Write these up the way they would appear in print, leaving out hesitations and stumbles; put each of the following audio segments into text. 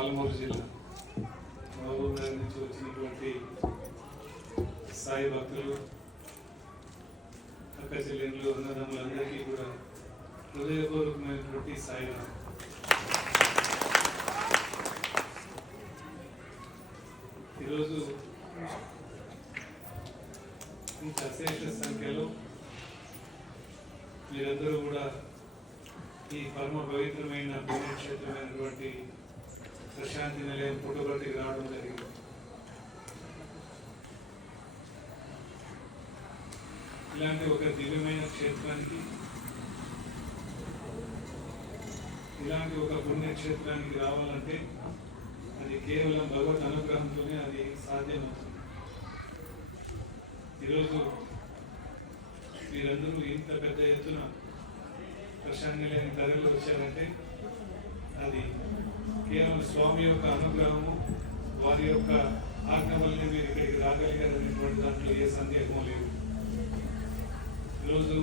పాలమూరు జిల్లా మహబూబ్ నగర్ నుంచి వచ్చినటువంటి సాయి భక్తులు, అక్క చెల్లెళ్ళు, అన్నదమ్ములందరికీ కూడా హృదయపూర్వకమైనటువంటి సాయిరాం. ఈరోజు ఇంత అశేష సంఖ్యలో మీరందరూ కూడా ఈ పరమ పవిత్రమైన పుణ్యక్షేత్రమైనటువంటి ప్రశాంతి నిలయం పుట్టపర్తికి రావడం జరిగింది. ఇలాంటి ఒక దివ్యమైన క్షేత్రానికి, ఇలాంటి ఒక పుణ్యక్షేత్రానికి రావాలంటే అది కేవలం భగవత్ అనుగ్రహంతోనే అది సాధ్యమవుతుంది. ఈరోజు మీరందరూ ఇంత పెద్ద ఎత్తున ప్రశాంతి నిలయానికి తరలి వచ్చారంటే అది కేవలం స్వామి యొక్క అనుగ్రహము, వారి యొక్క ఆజ్ఞ వల్లనే మీరు ఇక్కడికి రాగలిగారనేటువంటి దాంట్లో ఏ సందేహం లేదు. ఈరోజు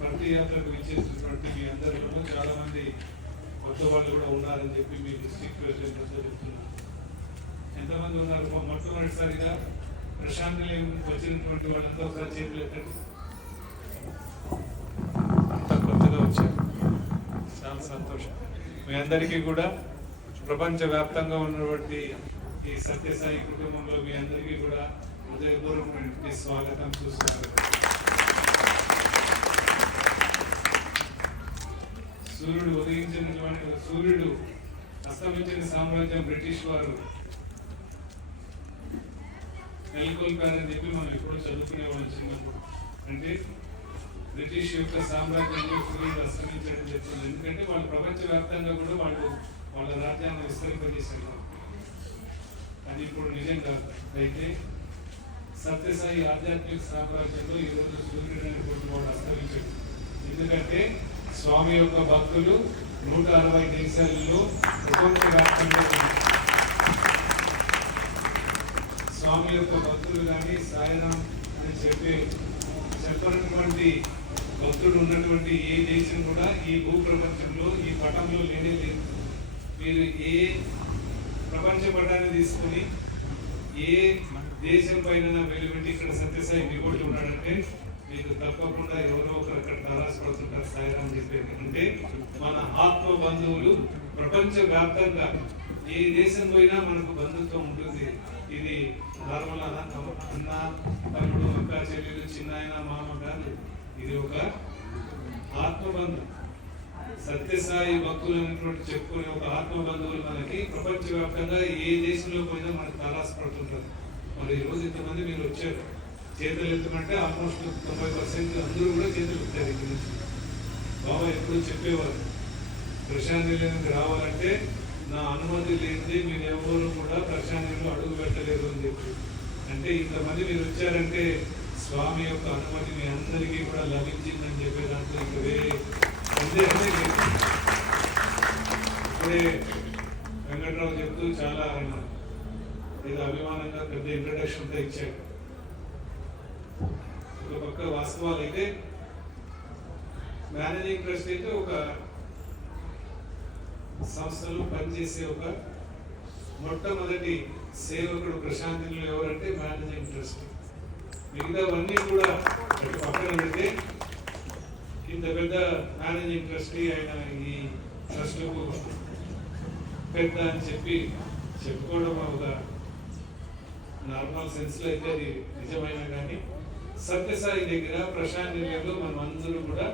ప్రతి యాత్రకు విచ్చేసినటువంటి మీ అందరిలోనూ చాలా మంది కొత్త వాళ్ళు కూడా ఉన్నారని చెప్పి మీ డిస్ట్రిక్ట్ ప్రెసిడెంట్ చెప్తున్నారు. ఎంతమంది ఉన్నారు? మొట్టమొదటిసారిగా ప్రశాంతి నిలయం వచ్చినటువంటి వాళ్ళంతా ఒకసారి చేతులు ఎత్తండి. అంతా కొత్తగా వచ్చారు, చాలా సంతోషం. మీ అందరికీ కూడా ప్రపంచవ్యాప్తంగా ఉన్నటువంటి ఈ సత్యసాయి కుటుంబంలో మీ అందరికీ కూడా హృదయపూర్వకమైన స్వాగతం చూస్తున్నారు. సూర్యుడు అస్తమించిన సామ్రాజ్యం బ్రిటిష్ వారు నెలకొల్పారని చెప్పి మనం ఎప్పుడు చదువుకునేవాళ్ళం చిన్నప్పుడు. అంటే బ్రిటిష్ యొక్క సామ్రాజ్యంలో సూర్యుడు అస్తమించడం చెప్తుంది. ఎందుకంటే వాళ్ళు ప్రపంచవ్యాప్తంగా కూడా వాళ్ళ రాజ్యాన్ని విస్తరింపజేశారు. అది ఇప్పుడు నిజం కాదు. అయితే సత్యసాయి ఆధ్యాత్మిక సామ్రాజ్యంలో ఈరోజు సూర్యుడు అనేటువంటి వాడు అస్తమించాడు. ఎందుకంటే స్వామి యొక్క భక్తులు 160 దేశాలలో ప్రపంచవ్యాప్తంగా స్వామి యొక్క భక్తులు కానీ సాయిరాం అని చెప్పినటువంటి భక్తుడు ఉన్నటువంటి ఏ దేశం కూడా ఈ భూప్రపంచంలో ఈ పటంలో లేనే లేదు. మీరు ఏ ప్రపంచ పటాన్ని తీసుకుని ఏ దేశం పైన వెలువెట్టి ఇక్కడ సత్యసాయి విభూతి ఉన్నాడంటే మీకు తప్పకుండా ఎవరో ఒకరు అక్కడ తారాసపడుతుంటారు సాయిరాం చెప్పేది. అంటే మన ఆత్మ బంధువులు ప్రపంచ వ్యాప్తంగా ఏ దేశం పోయినా మనకు బంధుత్వం ఉంటుంది. ఇది నార్మల్ అన్న, తమ్ముడు, అక్క, చెల్లెలు, చిన్నాయన, మామ కాదు. ఇది ఒక ఆత్మబంధం. సత్యసాయి భక్తులు అనేటువంటి చెప్పుకునే ఒక ఆత్మబంధువులు మనకి ప్రపంచవ్యాప్తంగా ఏ దేశంలో పోయినా మనకు తారాసపడుతుంటారు. మరి ఈరోజు ఇంతమంది మీరు వచ్చారు. చేతులు ఎత్తుమంటే ఆల్మోస్ట్ 90% అందరూ కూడా చేతులు ఎత్తారు. ఇక్కడ నుంచి బాబా ఎప్పుడు చెప్పేవారు, ప్రశాంతి నిలయానికి రావాలంటే నా అనుమతి లేనిది మీరు ఎవరు కూడా ప్రశాంతిలో అడుగు పెట్టలేరు అని చెప్పి. అంటే ఇంతమంది మీరు వచ్చారంటే స్వామి యొక్క అనుమతి మీ అందరికీ కూడా లభించిందని చెప్పే దాంట్లో ఇంకా వేరే సందేహమే లేదు. ఇప్పుడే వెంకట్రావు చెప్తూ చాలా ఏదో అభిమానంగా పెద్ద ఇంట్రడక్షన్తో ఇచ్చాడు. ఒక పక్క వాస్తవాలు అయితే మేనేజింగ్ ట్రస్ట్ అయితే ఒక సంస్థలో పనిచేసే ఒక మొట్టమొదటి సేవకుడు ప్రశాంతిలో ఎవరంటే మేనేజింగ్ ట్రస్ట్. మిగతావన్నీ కూడా పక్కన పెడితే ఇంత పెద్ద మేనేజింగ్ ట్రస్టీ ఆయన ఈ ట్రస్టుకు పెద్ద అని చెప్పి చెప్పుకోవడం ఒక నార్మల్ సెన్స్లో అయితే అది నిజమైన కానీ సత్యసాయి దగ్గర ప్రశాంతి నిలయంలో మనం అందరూ కూడా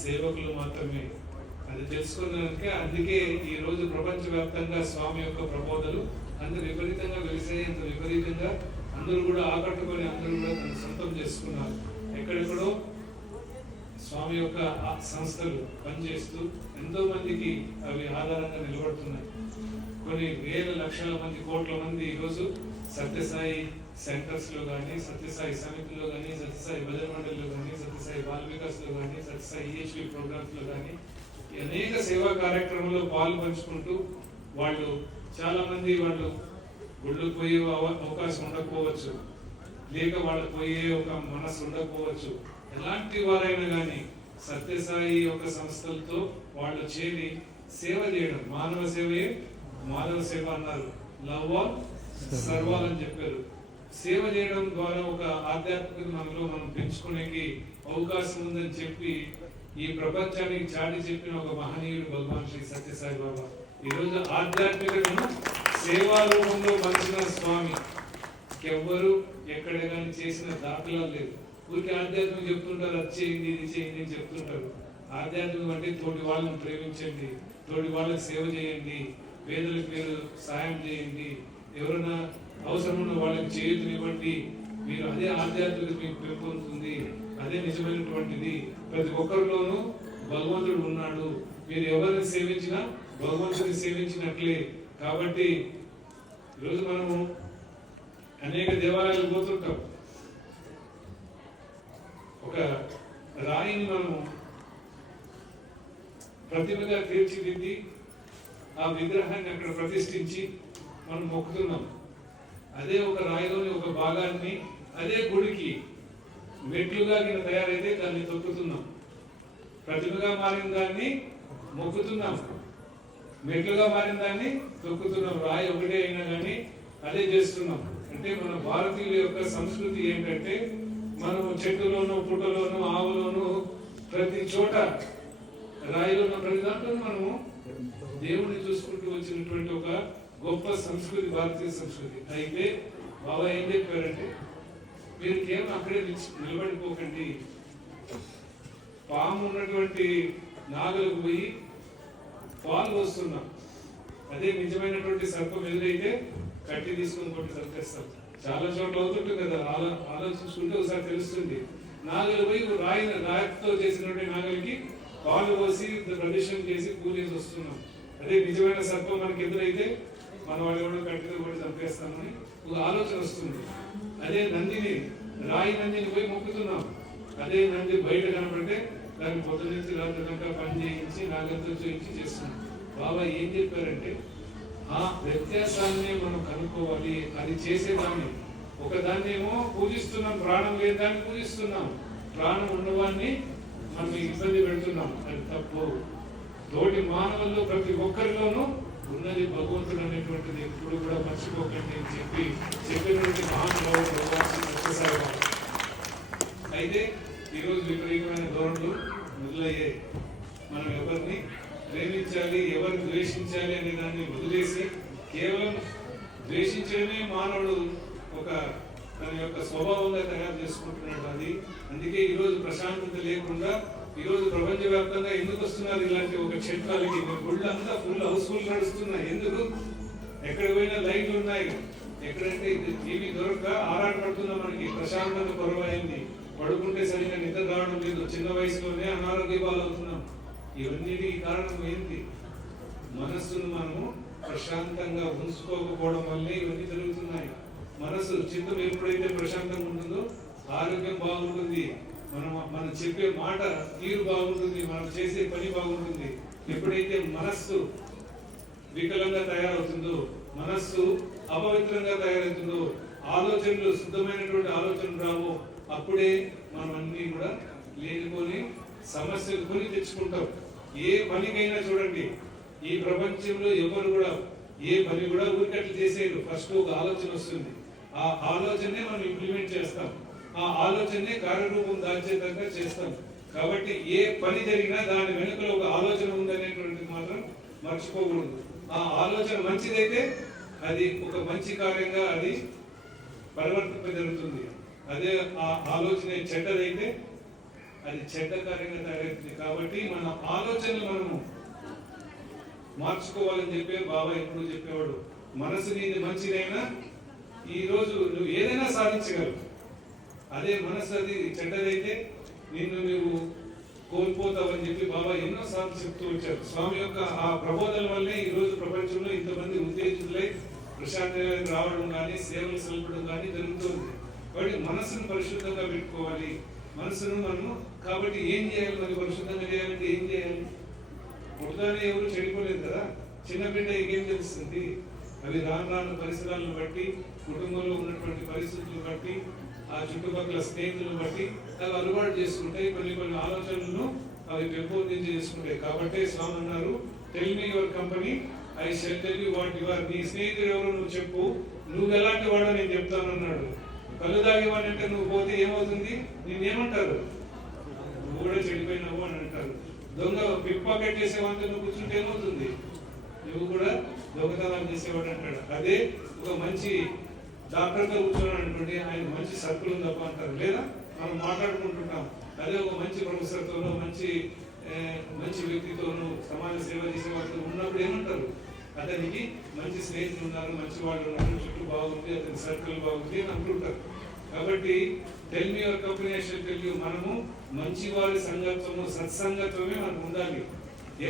సేవకులు మాత్రమే. అది తెలుసుకున్నాక అందుకే ఈ రోజు ప్రపంచవ్యాప్తంగా స్వామి యొక్క ప్రబోధలు అంత విపరీతంగా వెలిసాయి. అంత విపరీతంగా అందరూ కూడా ఆకట్టుకొని అందరూ కూడా తన సొంతం చేసుకున్నారు. ఎక్కడెక్కడో స్వామి యొక్క సంస్థలు పనిచేస్తూ ఎంతో మందికి అవి ఆధారంగా నిలబడుతున్నాయి. కొన్ని వేల లక్షల మంది, కోట్ల మంది ఈరోజు సత్యసాయి సెంటర్స్ లో కానీ, సత్యసాయి సమితిలో కానీ, సత్యసాయి భజన మండలిలో కానీ, సత్యసాయి బాల వికాస్ లో కానీ, సత్యసాయి ఈహెచ్పి ప్రోగ్రామ్స్ లో కానీ అనేక సేవా కార్యక్రమంలో పాలు పంచుకుంటూ వాళ్ళు చాలా మంది వాళ్ళు గుళ్ళకు పోయే అవకాశం ఉండకపోవచ్చు, లేక వాళ్ళకు పోయే ఒక మనసు ఉండకపోవచ్చు. ఎలాంటి వారైనా కానీ సత్యసాయి యొక్క సంస్థలతో వాళ్ళు చేరి సేవ చేయడం. మానవ సేవయే మానవ సేవ అన్నారు. లవ్ ఆల్ సర్వ్ ఆల్ అని చెప్పారు. సేవ చేయడం ద్వారా ఒక ఆధ్యాత్మిక మనలో మనం పెంచుకునేకి అవకాశం ఉందని చెప్పి ఈ ప్రపంచానికి చాటి చెప్పిన ఒక మహనీయుడు భగవాన్ శ్రీ సత్యసాయి బాబా. ఈరోజు ఆధ్యాత్మికతను సేవా రూపంలో పంచిన స్వామి ఎవ్వరు ఎక్కడ కానీ చేసిన దాఖలాలు లేదు. ఊరికి ఆధ్యాత్మికం చెప్తుంటారు, అది చేయండి ఇది చేయండి అని చెప్తుంటారు. ఆధ్యాత్మికం అంటే తోటి వాళ్ళని ప్రేమించండి, తోటి వాళ్ళకి సేవ చేయండి, పేదలకు మీరు సాయం చేయండి, ఎవరైనా అవసరం ఉన్న వాళ్ళకి చేయుతనివ్వండి. మీరు అదే ఆధ్యాత్మికత మీకు పెంపొందుతుంది, అదే నిజమైనటువంటిది. ప్రతి ఒక్కరిలోనూ భగవంతుడు ఉన్నాడు. మీరు ఎవరిని సేవించినా భగవంతుని సేవించినట్లే. కాబట్టి ఈరోజు మనము అనేక దేవాలయాలు పోతుంటాం. ఒక రాయిని మనము ప్రతిభగా తీర్చిదిద్ది ఆ విగ్రహాన్ని అక్కడ ప్రతిష్ఠించి మనం మొక్కుతున్నాం. అదే ఒక రాయిలోని ఒక భాగాన్ని అదే గుడికి మెట్లుగా కింద తయారైతే దాన్ని తొక్కుతున్నాం. ప్రతిభగా మారిన దాన్ని మొక్కుతున్నాం, మెట్లుగా మారిన దాన్ని తొక్కుతున్నాం. రాయి ఒకటే అయినా కానీ అదే చేస్తున్నాం. అంటే మన భారతీయుల యొక్క సంస్కృతి ఏంటంటే మనం చెట్టులోను పుట్టలోను ఆవులోను ప్రతి చోట రాయిలోను ప్రతి దాంట్లో మనము దేవుడిని చూసుకుంటూ వచ్చినటువంటి ఒక గొప్ప సంస్కృతి భారతీయ సంస్కృతి. అయితే బాబా ఏం చెప్పారంటే మీరు కేవలం అక్కడే నిలబడిపోకండి, పాము ఉన్నటువంటి నాగలకు పోయి పాలు వస్తున్నాం. అదే నిజమైనటువంటి సర్పం ఎదురైతే కట్టి తీసుకుని కొట్టి చంపేస్తాం. చాలా చోట్ల అవుతుంటుంది కదా, ఆలోచించుకుంటే ఒకసారి తెలుస్తుంది. నాగలు పోయి రాయితో చేసినటువంటి నాగలికి పాలు పోసి ప్రదర్శన చేసి పూజేసి వస్తున్నాం. అదే నిజమైన సర్పం మనకి ఎదురైతే మన వాళ్ళు కూడా కట్టితో కూడా చంపేస్తామని ఒక ఆలోచన వస్తుంది. అదే నందిని నందిని పోయి మొక్కుతున్నాం. అదే నంది బయట కనపడితే దాన్ని పొద్దు నుంచి రాత్రి దాకా పని చేయించి నాగంతో చూయించి చేస్తున్నాం. బాబా ఏం చెప్పారంటే ఆ వ్యత్యాసాన్ని మనం కనుక్కోవాలి. అది చేసేదాన్ని ఒకదాన్ని ఏమో పూజిస్తున్నాం, ప్రాణం లేని దాన్ని పూజిస్తున్నాం, ప్రాణం ఉన్నవాన్ని మనం ఇబ్బంది పెడుతున్నాం. అది తప్పు. తోటి మానవుల్లో ప్రతి ఒక్కరిలోనూ ఉన్నది భగవంతుడు అనేటువంటిది ఎప్పుడు కూడా మర్చిపోకండి అని చెప్పినటువంటి మహానుభావుడు భగవాన్ సత్యసాయి బాబా. అయితే ఈరోజు విపరీతమైన ధోరణులు మొదలయ్యాయి. మనం ఎవరిని ప్రేమించాలి, ఎవరిని ద్వేషించాలి అనే దాన్ని వదిలేసి కేవలం ద్వేషించడమే మానవుడు ఒక తన యొక్క స్వభావంగా తయారు చేసుకుంటున్నాడు. అది అందుకే ఈరోజు ప్రశాంతత లేకుండా ఈరోజు ప్రపంచవ్యాప్తంగా ఎందుకు వస్తున్నారు ఇలాంటి ఒక క్షేత్రాలకి? గుళ్ళు అంతా ఫుల్ హౌస్ఫుల్ నడుస్తున్నాయి. ఎందుకు? ఎక్కడ పోయినా లైట్లు ఉన్నాయి. ఎక్కడంటే టీవీ దొరక ఆరాటపడుతున్నా మనకి ప్రశాంతత కొరవైంది. పడుకుంటే సరిగ్గా నిద్ర రావడం లేదు. చిన్న వయసులోనే అనారోగ్య పాలవుతున్నాం. ఇవన్నిటికి కారణం ఏంటి? మనస్సును మనము ప్రశాంతంగా ఉంచుకోకపోవడం వల్లే ఇవన్నీ జరుగుతున్నాయి. మనసు చిత్తం ఎప్పుడైతే ప్రశాంతంగా ఉంటుందో ఆరోగ్యం బాగుంటుంది, మనం చెప్పే మాట తీరు బాగుంటుంది, మనం చేసే పని బాగుంటుంది. ఎప్పుడైతే మనస్సు వికలంగా తయారవుతుందో, మనస్సు అపవిత్రంగా తయారవుతుందో, ఆలోచనలు శుద్ధమైనటువంటి ఆలోచనలు రావో, అప్పుడే మనం అన్ని కూడా లేనిపోని సమస్యలు కొని తెచ్చుకుంటాం. ఏ పనికైనా చూడండి, ఈ ప్రపంచంలో ఎవరు కూడా ఏ పని కూడా ఊరికట్లు చేసేది. ఫస్ట్ ఒక ఆలోచన వస్తుంది, ఆ ఆలోచనే మనం ఇంప్లిమెంట్ చేస్తాం, ఆ ఆలోచనే కార్యరూపం దాల్చేదాకా చేస్తాం. కాబట్టి ఏ పని జరిగినా దాని వెనుకలో ఒక ఆలోచన ఉందనేటువంటిది మాత్రం మర్చిపోకూడదు. ఆ ఆలోచన మంచిదైతే అది ఒక మంచి కార్యంగా అది పరివర్తింప జరుగుతుంది. అదే ఆ ఆలోచన చెడ్డదైతే అది చెడ్డ కార్యంగా తయారవుతుంది. కాబట్టి మన ఆలోచనలు మనము మార్చుకోవాలని చెప్పే బాబా ఎప్పుడు చెప్పేవాడు. మనసు నీది మంచిదైనా ఈ రోజు నువ్వు ఏదైనా సాధించగలవు. అదే మనసు అది చెడ్డదైతే నిన్ను నువ్వు కోల్పోతావని చెప్పి బాబా ఎన్నోసార్లు చెప్తూ వచ్చారు. స్వామి యొక్క ఆ ప్రబోధన వల్లే ఈ రోజు ప్రపంచంలో ఇంతమంది ఉత్తేజితులై ప్రశాంతంగా రావడం కానీ సేవలు సల్పడం కానీ జరుగుతుంది. కాబట్టి మనసును పరిశుద్ధంగా పెట్టుకోవాలి. మనసును మనము కాబట్టి ఏం చేయాలి? మరి పరిశుద్ధంగా చేయాలంటే ఏం చేయాలి? పుట్టుగానే ఎవరు చెడిపోలేదు కదా. చిన్న బిడ్డ ఏం తెలుస్తుంది? అవి రాను పరిసరాలను బట్టి, కుటుంబంలో ఉన్నటువంటి పరిస్థితులను బట్టి, ఆ చుట్టుపక్కల స్నేహితులను బట్టి అవి అలవాటు చేసుకుంటాయి. కొన్ని ఆలోచనలను అవి పెంపొందించి చేసుకుంటాయి. కాబట్టి స్వామి అన్నారు, tell me your company, I shall tell you what you are. నీ స్నేహితుడు ఎవరో నువ్వు చెప్పు, నువ్వు ఎలాంటి వాడో నేను చెప్తాను అన్నాడు. కళ్ళు తాగేవాడిని అంటే నువ్వు పోతే ఏమవుతుంది, నేనేమంటారు, నువ్వు కూడా చెడిపోయినావు అని అంటారు. దొంగ పిక్ పాకెట్ చేసేవాడితో నువ్వు కూర్చుంటే ఏమవుతుంది, నువ్వు కూడా దొంగతనాలు చేసేవాడు అంటాడు. అదే ఒక మంచి డాక్టర్తో కూర్చున్నాడు అనుకోండి, ఆయన మంచి సర్కులు తప్ప అంటారు. లేదా మనం మాట్లాడుకుంటుంటాం. అదే ఒక మంచి ప్రొఫెసర్తోనూ మంచి వ్యక్తితోనూ సమాజ సేవ చేసే వాళ్ళతో ఉన్నప్పుడు ఏమంటారు, అతనికి మంచి స్నేహితులు ఉన్నారు, మంచి వాళ్ళు ఉన్నారు, చుట్టూ బాగుంది, అతని సర్కిల్ బాగుంది అని అంటుంటారు. కాబట్టి tell me your company I shall tell you. మనము మంచి వారి సంగత్వము, సత్సంగత్వమే మనకు ఉండాలి.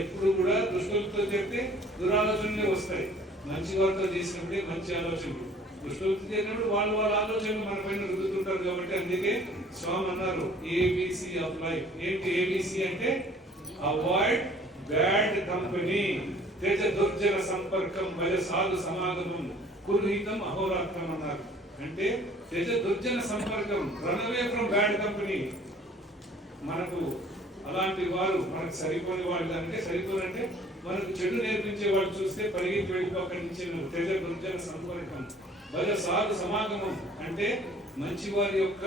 ఎప్పుడు కూడా దుష్టులతో చేస్తే దురాలోచనలే వస్తాయి. మంచి వారితో చేసినప్పుడే మంచి ఆలోచనలు. దుష్టులతో చేసినప్పుడు వాళ్ళ ఆలోచనలు మన పైన రుద్దుతుంటారు. కాబట్టి అందుకే స్వామి అన్నారు ఏబిసి ఆఫ్ లైఫ్. ఏంటి ఏబిసి అంటే, అవాయిడ్ బ్యాడ్ కంపెనీ, తేజ దుర్జన సంపర్కం, భయ సాధు సమాగమం, కురుహితం అహోరాత్రం అన్నారు. అంటే తేజ దుర్జన సంపర్కం, run away from bad company. మనకు అలాంటి వారు మనకు సరిపోని వాళ్ళు అంటే, సరిపోనంటే మనకు చెడు నేర్పించే వాళ్ళు చూస్తే పరిగెత్తి వెళ్ళిపోక్కడి నుంచి తేజ దుర్జన సంపర్కం, భయ సాధు సమాగమం అంటే మంచి వారి యొక్క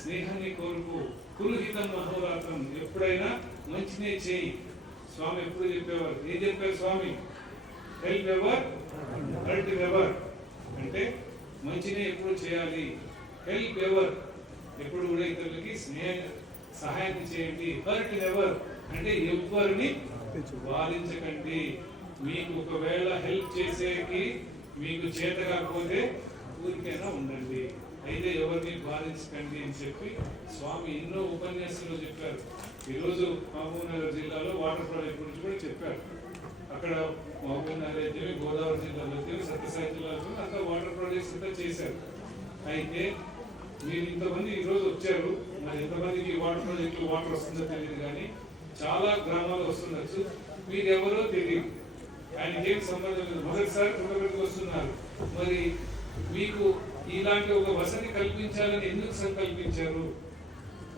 స్నేహాన్ని కోరుకు, కురుహితం అహోరాత్రం, ఎప్పుడైనా మంచినే చేయి. స్వామి ఎప్పుడు చెప్పేవారు, ఏం చెప్పారు స్వామి, హెల్ప్ ఎవర్ హర్ట్ ఎవర్. అంటే మంచినే ఎప్పుడు చేయాలి, హెల్ప్ ఎవర్ ఎప్పుడు కూడా ఇతరులకి సహాయం చేయండి, హర్ట్ ఎవర్ అంటే ఎవరిని బాధించకండి. మీకు ఒకవేళ హెల్ప్ చేసేకి మీకు చేత కాకపోతే ఊరికైనా ఉండండి, అయితే ఎవరిని బాధించకండి అని చెప్పి స్వామి ఎన్నో ఉపన్యాసాలు చెప్పారు. ఈరోజు మహబూబ్ నగర్ జిల్లాలో వాటర్ ప్రాజెక్ట్ గురించి కూడా చెప్పారు. అక్కడ మహబూబ్ నగర్ అయితే, గోదావరి జిల్లాలో అయితే, సత్యసాయి జిల్లాలో అక్కడ వాటర్ ప్రాజెక్ట్స్ అంతా చేశారు. అయితే మీరు ఇంతమంది ఈరోజు వచ్చారు, మరి ఎంతమందికి వాటర్ ప్రాజెక్టులు వాటర్ వస్తుందో తెలియదు, కానీ చాలా గ్రామాలు వస్తుండొచ్చు, మీరు ఎవరో తెలియదు, ఆయనకి ఏం సంబంధం లేదు, మొదటిసారి పుట్టబెట్టుకు వస్తున్నారు. మరి మీకు ఇలాంటి ఒక వసతి కల్పించాలని ఎందుకు సంకల్పించారు?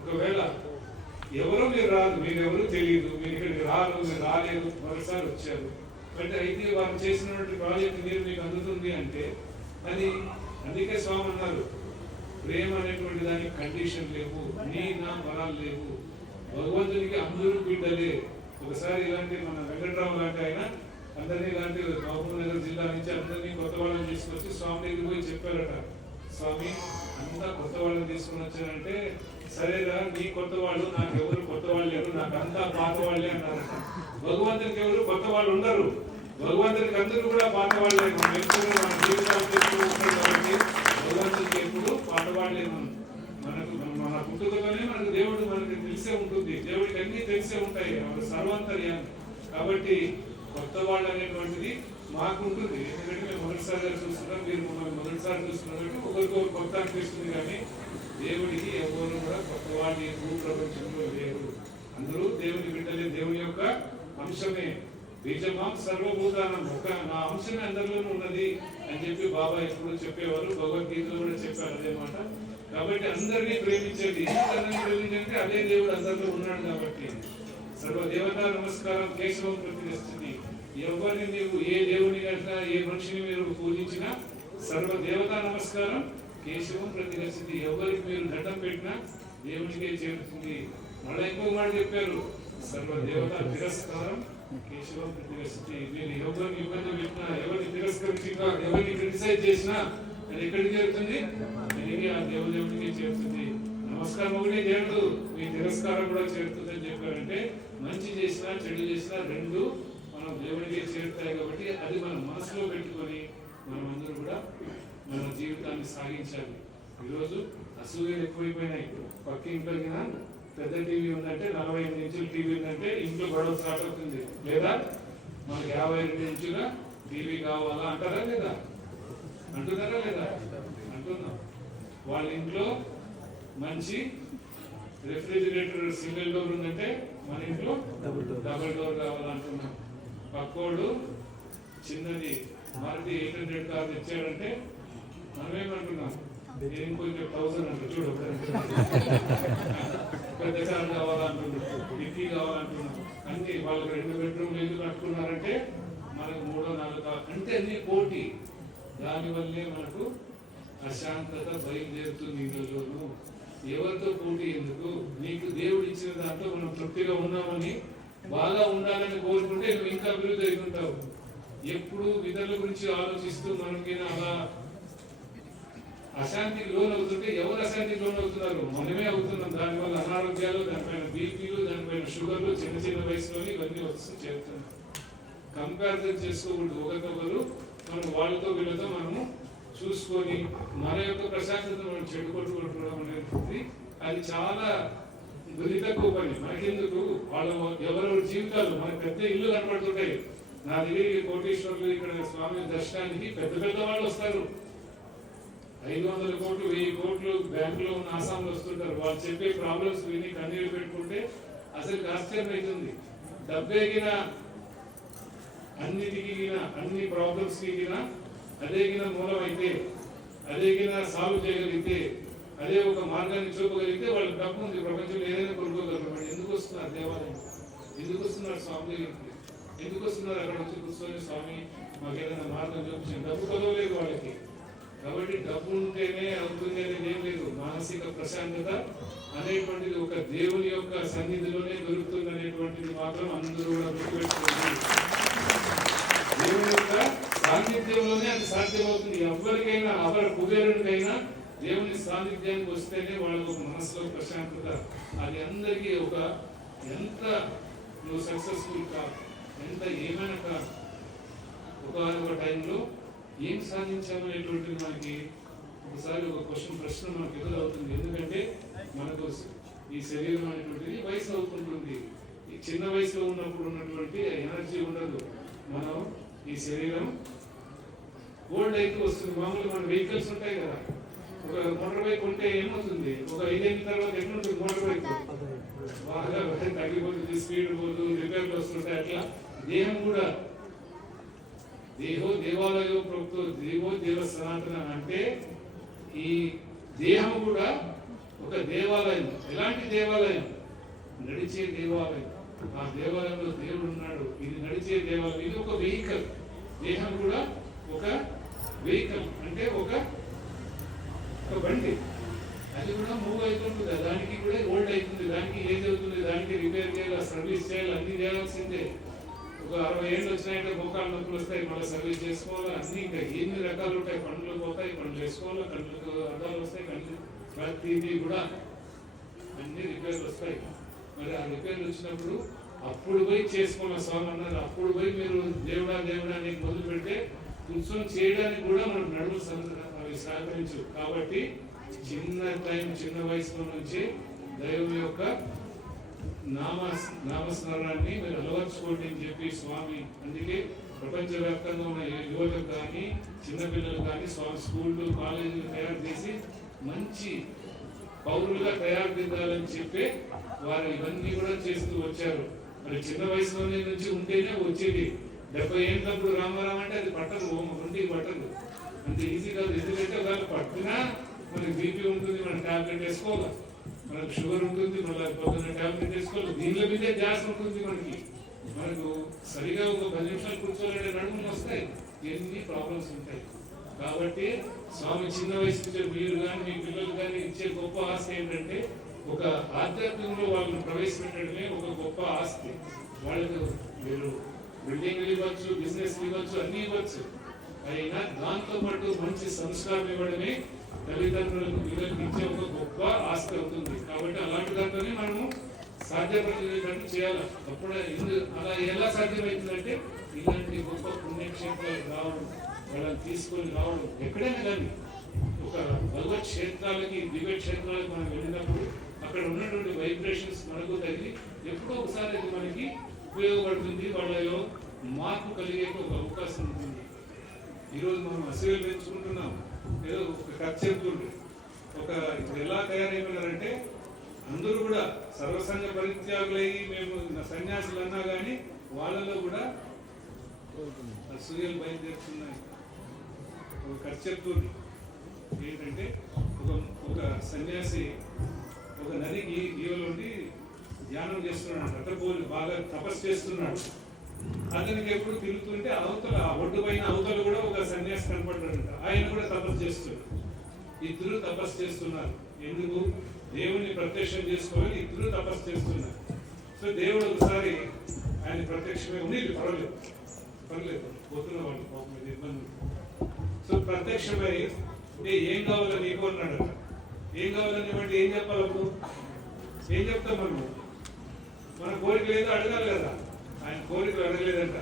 ఒకవేళ ఎవరో మీరు రాదు, మీరు ఎవరు తెలియదు, మీరు ఇక్కడికి మీరు రాలేదు, మరోసారి వచ్చారు అంటే, అయితే వారు చేసినటువంటి ప్రాజెక్ట్ మీరు మీకు అందుతుంది అంటే అది. అందుకే స్వామి అన్నారు, ప్రేమ అనేటువంటి దానికి కండిషన్ లేవు, నీ నా బలాలు లేవు, భగవంతునికి అందరూ బిడ్డలే. ఒకసారి ఇలాంటి మన వెంకటరావు లాంటి ఆయన అందరినీ ఇలాంటి మహబూబ్ నగర్ జిల్లా నుంచి అందరినీ కొత్త వాళ్ళని తీసుకొచ్చి స్వామి దగ్గర పోయి చెప్పారట, స్వామి అంతా కొత్త వాళ్ళని తీసుకుని వచ్చారంటే, సరేరా నీ కొత్త వాళ్ళు, నాకు ఎవరు కొత్త వాళ్ళు లేరు, నాకు అంతా పాత వాళ్ళే అన్నారట. భగవంతునికి ఎవరు కొత్త వాళ్ళు ఉండరు, భగవంతునికి అందరూ కూడా పాత వాళ్ళే. మన జీవితాలు కాబట్టి భగవంతునికి ఎప్పుడు పాత వాళ్ళే. మనకు మన పుట్టుకతోనే మనకు దేవుడు మనకి తెలిసే ఉంటుంది, దేవుడికి అన్ని తెలిసే ఉంటాయి, సర్వాంతర్యాన్ని. కాబట్టి కొత్త వాళ్ళు అనేటువంటిది మాకు ఉంటుంది, ఎందుకంటే మేము మొదటిసారిగా చూస్తున్నాం, మీరు మమ్మల్ని మొదటిసారి చూస్తున్నారు, ఒకరికొకరు కొత్త అనిపిస్తుంది. కానీ దేవుడికి ఎవరు కూడా కొత్త వాళ్ళు ఈ భూ ప్రపంచంలో లేరు, అందరూ దేవుని బిడ్డలే, దేవుని యొక్క అంశమే. బీజమాం సర్వభూతానం, ఒక నా అంశమే అందరిలోనూ ఉన్నది అని చెప్పి బాబా ఎప్పుడు చెప్పేవారు, భగవద్గీతలో కూడా చెప్పారు అదే మాట. కాబట్టి అందరినీ ప్రేమించేది, అందరినీ ప్రేమించంటే అదే దేవుడు అందరిలో ఉన్నాడు. కాబట్టి సర్వదేవతా నమస్కారం కేశవం ప్రతిష్ఠితి. ఎవరిని నీవు ఏ దేవుని కనుక ఏ మనిషిని మీరు పూజించినా సర్వదేవతా నమస్కారం కేశవం ప్రతిష్ఠితి. ఎవరికి మీరు దండం పెట్టినా దేవునికే చేరుతుంది. మళ్ళీ ఇంకొక మాట చెప్పారు, సర్వదేవతా తిరస్కారం కేశవం ప్రతిష్ఠితి. మీరు ఎవరిని ఇబ్బంది పెట్టినా, ఎవరిని తిరస్కరించినా, ఎవరిని క్రిటిసైజ్ చేసినా అది ఎక్కడికి చేరుతుంది, తిరిగి ఆ దేవుడికే చేరుతుంది. నమస్కారం ఒకటే చేరదు, మీ తిరస్కారం కూడా చేరుతుంది అని చెప్పారంటే, మంచి చేసినా చెడు చేసినా రెండు మనం దేవుడికే చేరుతాయి. కాబట్టి అది మనం మనసులో పెట్టుకొని మనం అందరూ కూడా మన జీవితాన్ని సాగించాలి. ఈరోజు అసూయలు ఎక్కువైపోయినాయి. పక్క ఇంట్లో పెద్ద టీవీ ఉందంటే, 45 ఇంచుల టీవీ ఉందంటే ఇంట్లో గొడవ స్టార్ట్ అవుతుంది. లేదా మనకు 52 ఇంచుల టీవీ కావాలా అంటారా లేదా, అంటున్నారా లేదా, అంటున్నాం. వాళ్ళ ఇంట్లో మంచి రెఫ్రిజిరేటర్ సింగిల్ డోర్ ఉందంటే మన ఇంట్లో డబుల్ డోర్ కావాలంటున్నాం. పక్కోడు చిన్నది మారుతి 800 కార్ తెచ్చాడంటే మనమేమంటున్నాం, నేను కొంచెం 1000 అంటే చూడు పెద్ద కారు కావాలంటున్నారు, డిక్కీ కావాలంటున్నారు. అన్ని వాళ్ళకి 2 బెడ్రూమ్లు ఎందుకు కట్టుకున్నారంటే మనకు 3 4 అంటే అన్ని పోటీ. దానివల్లే మనకు అశాంతత బయలుదేరుతుంది ఇందులోను. ఎవరితో పోటీ ఎందుకు? నీకు దేవుడు ఇచ్చిన దాంట్లో మనం తృప్తిగా ఉన్నామని, బాగా ఉండాలని కోరుకుంటే నువ్వు ఇంకా అభివృద్ధి అవుతుంటావు. ఎప్పుడు ఇతరుల గురించి ఆలోచిస్తూ మనకి అలా అశాంతికి లోన్ అవుతుంటే ఎవరు అశాంతికి లోన్ అవుతున్నారు? మనమే అవుతున్నాం. దానివల్ల అనారోగ్యాలు, దానిపైన బీపీలు, దానిపైన షుగర్లు చిన్న చిన్న వయసులోని ఇవన్నీ వస్తూ చేరుతున్నాం. కంపారిజన్ చేసుకోకూడదు ఒకరికొకరు. మనం వాళ్ళతో వీళ్ళతో మనము చూసుకొని మన యొక్క ప్రశాంతత మనం చెడు కొట్టుకుంటున్నాం అనేది అది చాలా దురితక్కువ పని. మనకెందుకు? వాళ్ళ ఎవరెవరి జీవితాలు మనకు పెద్ద ఇల్లు కనపడుతుంటాయి. నా దగ్గరికి కోటేశ్వర్లు ఇక్కడ స్వామి దర్శనానికి పెద్ద పెద్ద వాళ్ళు వస్తారు. 500 కోట్లు 1000 కోట్లు బ్యాంకులో ఉన్న ఆసాములు వస్తుంటారు. వాళ్ళు చెప్పే ప్రాబ్లమ్స్ విని కన్నీళ్ళు పెట్టుకుంటే అసలు ఆశ్చర్యం అవుతుంది. డబ్బేగిన అన్నిటికి అన్ని ప్రాబ్లమ్స్ కి అదే మూలం అయితే, అదే సాల్వ్ చేయగలిగితే, అదే ఒక మార్గాన్ని చూపగలిగితే వాళ్ళకి డబ్బు ఉంది. ప్రపంచంలో ఏదైనా కొనుక్కోగలరు. ఎందుకు వస్తున్నారు దేవాలయం? ఎందుకు వస్తున్నారు స్వామి దగ్గరికి? ఎందుకు వస్తున్నారు అక్కడ వచ్చి కూర్చొని స్వామి మాకు ఏదైనా మార్గం చూపించండి? డబ్బు కొలవలేదు వాళ్ళకి. కాబట్టి డబ్బు ఉంటేనే అవుతుంది అనేది ఏం లేదు. మానసిక ప్రశాంతత అనేటువంటిది ఒక దేవుని యొక్క సన్నిధిలోనే దొరుకుతుంది అనేటువంటిది మాత్రం అందరూ కూడా గుర్తుపెట్టుకోండి. దేవుని యొక్క సాన్నిధ్యంలోనే అది సాధ్యమవుతుంది. ఎవరికైనా అవర కుబేరునికైనా దేవుని సాన్నిధ్యానికి వస్తేనే వాళ్ళకు మనసులో ప్రశాంతత. అది అందరికీ ఒక ఎంత నువ్వు సక్సెస్ఫుల్ కా, ఎంత ఏమైనా కా, ఒక టైంలో ఏం సాధించామనేటువంటిది మనకి ఒకసారి ఒక ప్రశ్న మనకు ఎదురవుతుంది. ఎందుకంటే మనకు ఈ శరీరం అనేటువంటిది వయసు అవుతుంటుంది. ఈ చిన్న వయసులో ఉన్నప్పుడు ఉన్నటువంటి ఎనర్జీ ఉండదు. మనం ఈ శరీరం ఓల్డ్ అయితే వస్తుంది. మామూలుగా మన వెహికల్స్ ఉంటాయి కదా, ఒక మోటార్ బైక్ ఉంటే ఏమవుతుంది? ఒక 5 ఏళ్ళ తర్వాత ఎట్లుంటుంది మోటార్ బైక్? బాగా తగ్గిపోతుంది, స్పీడ్ పోదు, రిపేర్లు వస్తుంటాయి. అట్లా దేహం కూడా దేహో దేవాలయో ప్రభుత్వ దేవో దేవ సనాతన అంటే ఈ దేహం కూడా ఒక దేవాలయం. ఎలాంటి దేవాలయం? నడిచే దేవాలయం. ఆ దేవాలయంలో దేవుడు ఉన్నాడు. ఇది నడిచే దేవాలయం. ఇది ఒక వెహికల్. దేహం కూడా ఒక వెహికల్ అంటే ఒక బండి. అది కూడా మూవ్ అవుతుంటుంది. దానికి కూడా ఓల్డ్ అవుతుంది, దానికి ఏజ్ అవుతుంది, దానికి రిపేర్ చేయాలి, సర్వీస్ చేయాలి, అన్ని చేయాల్సిందే. ఒక 60 ఏళ్ళు వచ్చినాయంటే మోకాలు నొప్పులు వస్తాయి, మళ్ళీ సర్వీస్ చేసుకోవాలి. అన్ని ఇంకా ఎన్ని రకాలు ఉంటాయి. పండ్లు పోతాయి, పండ్లు వేసుకోవాలి, కళ్ళకు అద్దాలు వస్తాయి, కళ్ళు ప్రతిదీ కూడా అన్ని రిపేర్లు వస్తాయి. మరి ఆ రిపేర్లు వచ్చినప్పుడు అప్పుడు పోయి చేసుకోవాలి. స్వామి అన్నారు, అప్పుడు పోయి మీరు దేవుడా దేవుడా అని మొదలు పెడితే కూర్చొని చేయడానికి కూడా మనకు నడుము అవి సహకరించు. కాబట్టి చిన్న వయసులో నుంచి దైవం యొక్క నామస్మరణాన్ని మీరు అలవర్చుకోండి అని చెప్పి స్వామి అందుకే ప్రపంచవ్యాప్తంగా ఉన్న యువతకు కానీ చిన్నపిల్లలు కానీ స్వామి స్కూళ్ళు కాలేజీలు తయారు చేసి మంచి పౌరులుగా తయారు దిద్దాలని చెప్పి వారు ఇవన్నీ కూడా చేస్తూ వచ్చారు. మరి చిన్న వయసులోనే నుంచి ఉంటేనే వచ్చేది. 70 ఏళ్ళప్పుడు రామారావు అంటే అది పట్టదు, ఒంటికి పట్టదు, అంత ఈజీ కాదు. ఎందుకంటే వాళ్ళు పట్టినా మనకి బీపీ ఉంటుంది, మనం టాబ్లెట్ వేసుకోవాలి, మనకు షుగర్ ఉంటుంది, మళ్ళీ పొద్దున్న టాబ్లెట్ వేసుకోవాలి. దీనిలో మీదే ధ్యాస ఉంటుంది మనకు సరిగా ఒక 10 నిమిషాలు కూర్చోవాలంటే నడుములు వస్తాయి, ఎన్ని ప్రాబ్లమ్స్ ఉంటాయి. కాబట్టి స్వామి చిన్న వయసు నుంచి మీరు కానీ మీ పిల్లలు కానీ ఇచ్చే గొప్ప ఆస్తి ఏంటంటే ఒక ఆధ్యాత్మికంలో వాళ్ళని ప్రవేశపెట్టడమే ఒక గొప్ప ఆస్తి. వాళ్ళకు మీరు బిల్డింగ్ ఇవ్వచ్చు, బిజినెస్ ఇవ్వచ్చు, అన్ని ఇవ్వచ్చు, అయినా దాంతో పాటు మంచి సంస్కారం ఇవ్వడమే తల్లిదండ్రులకు పిల్లలకి ఇచ్చే ఒక గొప్ప ఆస్తి అవుతుంది. కాబట్టి అలాంటి దాంట్లోనే మనము సాధ్యపడేటట్టు చేయాలి. అప్పుడు అలా ఎలా సాధ్యమవుతుందంటే ఇలాంటి గొప్ప పుణ్యక్షేత్రాలు రావడం, వాళ్ళని తీసుకొని రావడం. ఎక్కడైనా కానీ ఒక భగవత్ క్షేత్రాలకి దివ్య క్షేత్రాలకు మనం వెళ్ళినప్పుడు అక్కడ ఉన్నటువంటి వైబ్రేషన్స్ మనకు తగిలి ఎప్పుడో ఒకసారి అది మనకి ఉపయోగపడుతుంది. వాళ్ళలో మార్పు కలిగే ఒక అవకాశం ఉంటుంది. ఈరోజు మనం అసలు పెంచుకుంటున్నాం, ఏదో ఒక ఖర్చెంతుంది. ఇప్పుడు ఎలా తయారైపోయినారంటే అందరూ కూడా సర్వసంగ పరిత్యాగులయ్యి మేము సన్యాసులు అన్నా కానీ వాళ్ళలో కూడా అసూయలు బయలుదేరుతున్నాయి. ఒక ఖర్చెంతుంది ఏంటంటే ఒక ఒక సన్యాసి ఒక నదికి ఈవలో ఉండి ధ్యానం చేస్తున్నాడు, రథపోలి బాగా తపస్సు చేస్తున్నాడు. అతనికి ఎప్పుడు తిరుగుతుంటే అవతల ఆ ఒడ్డు పైన అవతల కూడా ఒక సన్యాసి కనపడ్డాడంట, ఆయన కూడా తపస్సు చేస్తున్నాడు. ఇద్దరు తపస్సు చేస్తున్నారు. ఎందుకు? దేవుణ్ణి ప్రత్యక్షం చేసుకోవాలి, ఇద్దరు తపస్సు చేస్తున్నారు. సో దేవుడు ఒకసారి ఆయన ప్రత్యక్షమే ఉండేది, పర్లేదు పోతున్న వాళ్ళు పాపం మీద ఇబ్బంది. సో ప్రత్యక్షమై ఏం కావాలని నీకు అన్నాడు. ఏం కావాలని బట్టి ఏం చెప్పాలి? అప్పుడు ఏం చెప్తాం మనము? మన కోరిక లేదో అడగాలి కదా. ఆయన కోరికలు అడగలేదంట.